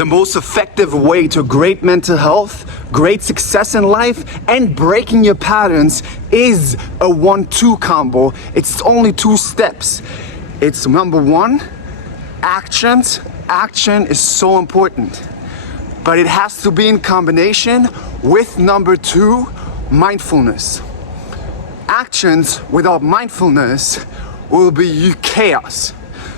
The most effective way to great mental health, great success in life, and breaking your patterns is a 1-2 combo. It's only 2 steps. It's number 1, actions. Action is so important, but it has to be in combination with number 2, mindfulness. Actions without mindfulness will be chaos.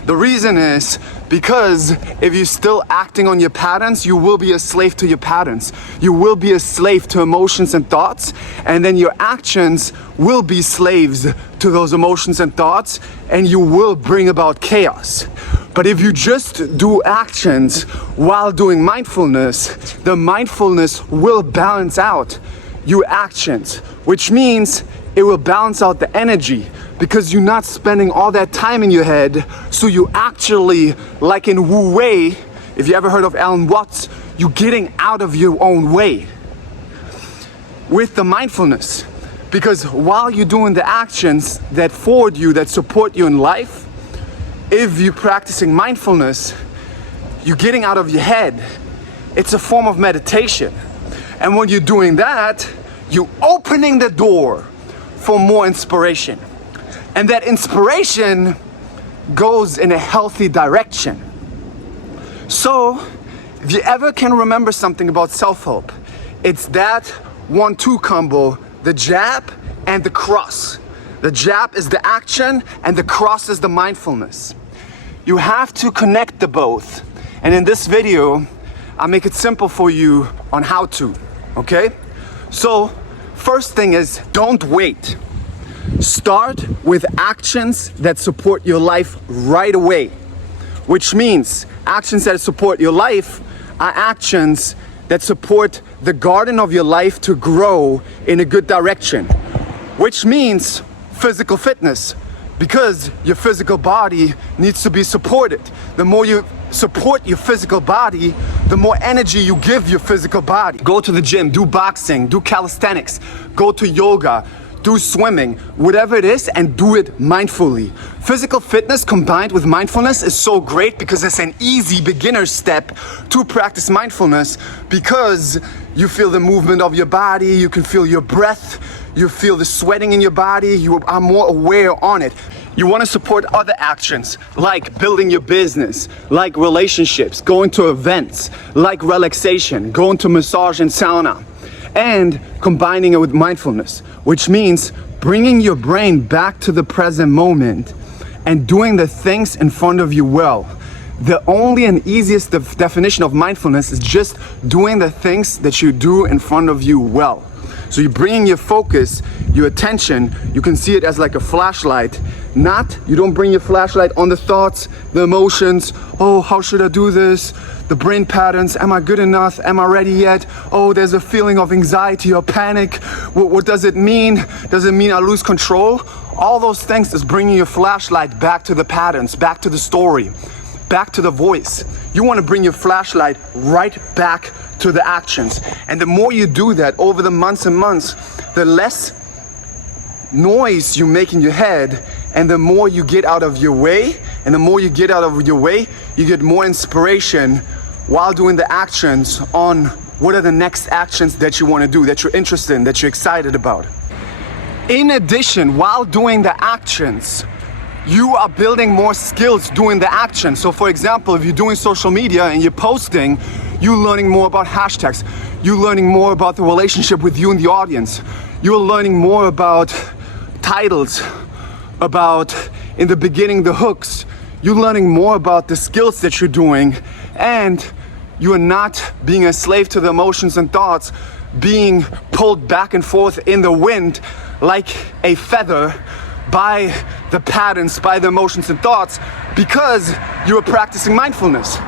The reason is because if you're still acting on your patterns, you will be a slave to your patterns. You will be a slave to emotions and thoughts, and then your actions will be slaves to those emotions and thoughts, and you will bring about chaos. But if you just do actions while doing mindfulness, the mindfulness will balance out your actions, which means it will balance out the energy, because you're not spending all that time in your head. So you actually, like in Wu Wei, if you ever heard of Alan Watts, you're getting out of your own way with the mindfulness. Because while you're doing the actions that forward you, that support you in life, if you're practicing mindfulness, you're getting out of your head. It's a form of meditation. And when you're doing that, you're opening the door for more inspiration. And that inspiration goes in a healthy direction. So, if you ever can remember something about self-help, it's that 1-2 combo, the jab and the cross. The jab is the action and the cross is the mindfulness. You have to connect the both. And in this video, I'll make it simple for you on how to, okay? So, first thing is, don't wait. Start with actions that support your life right away. Which means, actions that support your life are actions that support the garden of your life to grow in a good direction. Which means physical fitness, because your physical body needs to be supported. The more you support your physical body, the more energy you give your physical body. Go to the gym, do boxing, do calisthenics, go to yoga, do swimming, whatever it is, and do it mindfully. Physical fitness combined with mindfulness is so great because it's an easy beginner step to practice mindfulness, because you feel the movement of your body, you can feel your breath, you feel the sweating in your body, you are more aware on it. You want to support other actions like building your business, like relationships, going to events, like relaxation, going to massage and sauna, and combining it with mindfulness, which means bringing your brain back to the present moment and doing the things in front of you well. The only and easiest definition of mindfulness is just doing the things that you do in front of you well. So you're bringing your focus, your attention, you can see it as like a flashlight. You don't bring your flashlight on the thoughts, the emotions, oh, how should I do this? The brain patterns, am I good enough? Am I ready yet? Oh, there's a feeling of anxiety or panic. What does it mean? Does it mean I lose control? All those things is bringing your flashlight back to the patterns, back to the story, back to the voice. You want to bring your flashlight right back to the actions. And the more you do that over the months and months, the less noise you make in your head, and the more you get out of your way, and the more you get out of your way, you get more inspiration while doing the actions on what are the next actions that you want to do, that you're interested in, that you're excited about. In addition, while doing the actions, you are building more skills doing the action. So for example, if you're doing social media and you're posting, you're learning more about hashtags. You're learning more about the relationship with you and the audience. You're learning more about titles, about, in the beginning, the hooks. You're learning more about the skills that you're doing, and you are not being a slave to the emotions and thoughts, being pulled back and forth in the wind like a feather by the patterns, by the emotions and thoughts, because you are practicing mindfulness.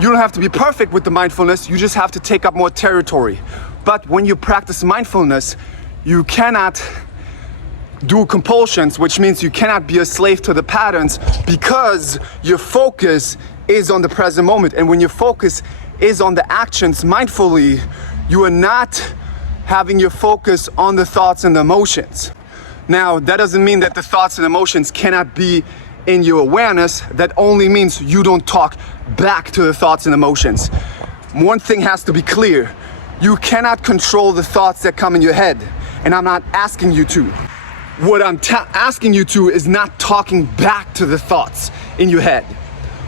You don't have to be perfect with the mindfulness, you just have to take up more territory. But when you practice mindfulness, you cannot do compulsions, which means you cannot be a slave to the patterns, because your focus is on the present moment. And when your focus is on the actions mindfully, you are not having your focus on the thoughts and the emotions. Now, that doesn't mean that the thoughts and emotions cannot be in your awareness, that only means you don't talk back to the thoughts and emotions. One thing has to be clear. You cannot control the thoughts that come in your head, and I'm not asking you to. What I'm asking you to is not talking back to the thoughts in your head,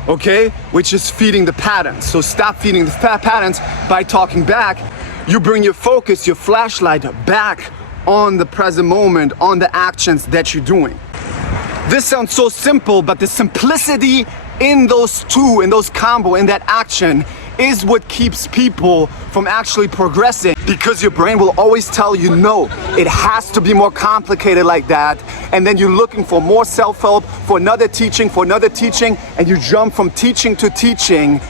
okay? Which is feeding the patterns. So stop feeding the patterns by talking back. You bring your focus, your flashlight back on the present moment, on the actions that you're doing. This sounds so simple, but the simplicity in those two, in those combo, in that action, is what keeps people from actually progressing, because your brain will always tell you no, it has to be more complicated like that, and then you're looking for more self-help, for another teaching, and you jump from teaching to teaching,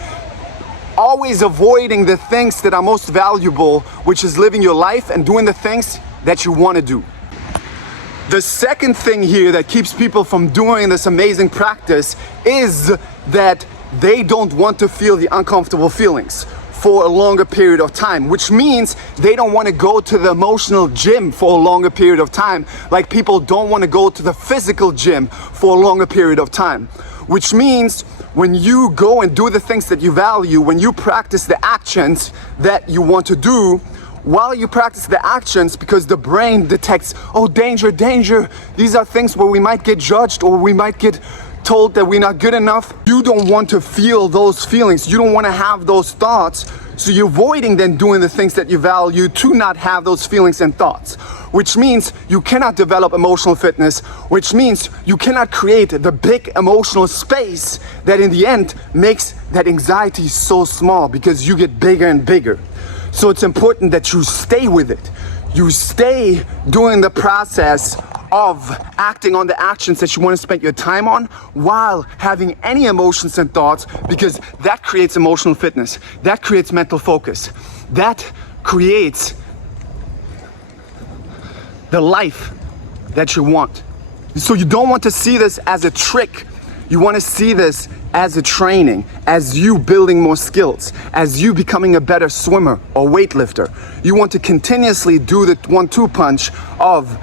always avoiding the things that are most valuable, which is living your life and doing the things that you want to do. The second thing here that keeps people from doing this amazing practice is that they don't want to feel the uncomfortable feelings for a longer period of time, which means they don't want to go to the emotional gym for a longer period of time, like people don't want to go to the physical gym for a longer period of time. Which means when you go and do the things that you value, when you practice the actions that you want to do, while you practice the actions, because the brain detects, oh, danger, danger, these are things where we might get judged or we might get told that we're not good enough. You don't want to feel those feelings. You don't want to have those thoughts. So you're avoiding then doing the things that you value to not have those feelings and thoughts, which means you cannot develop emotional fitness, which means you cannot create the big emotional space that in the end makes that anxiety so small, because you get bigger and bigger. So it's important that you stay with it. You stay doing the process of acting on the actions that you want to spend your time on while having any emotions and thoughts, because that creates emotional fitness. That creates mental focus. That creates the life that you want. So you don't want to see this as a trick. You want to see this as a training, as you building more skills, as you becoming a better swimmer or weightlifter. You want to continuously do the 1-2 punch of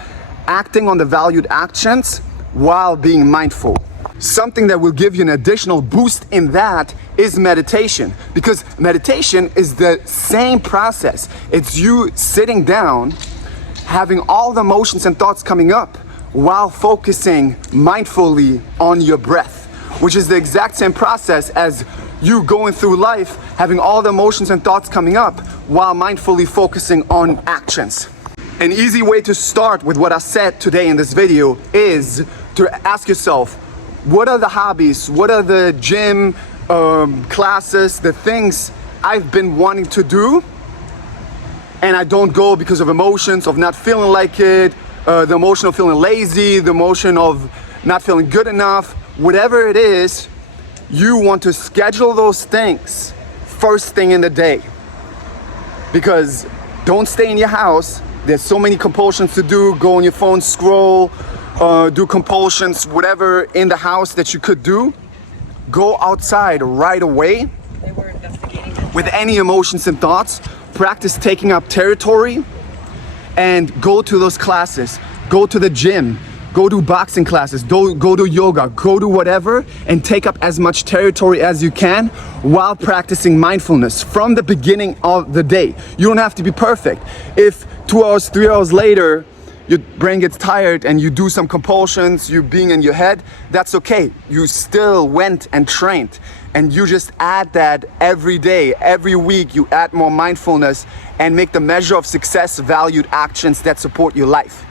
acting on the valued actions while being mindful. Something that will give you an additional boost in that is meditation, because meditation is the same process. It's you sitting down, having all the emotions and thoughts coming up while focusing mindfully on your breath, which is the exact same process as you going through life, having all the emotions and thoughts coming up while mindfully focusing on actions. An easy way to start with what I said today in this video is to ask yourself, what are the hobbies, what are the gym classes, the things I've been wanting to do and I don't go because of emotions of not feeling like it, the emotion of feeling lazy, the emotion of not feeling good enough, whatever it is, you want to schedule those things first thing in the day. Because don't stay in your house. There's so many compulsions to do. Go on your phone, scroll, do compulsions, whatever in the house that you could do. Go outside right away with any emotions and thoughts. Practice taking up territory and go to those classes. Go to the gym. Go to boxing classes, go to yoga, go to whatever, and take up as much territory as you can while practicing mindfulness from the beginning of the day. You don't have to be perfect. If 2 hours, 3 hours later, your brain gets tired and you do some compulsions, you being in your head, that's okay. You still went and trained. And you just add that every day, every week, you add more mindfulness and make the measure of success valued actions that support your life.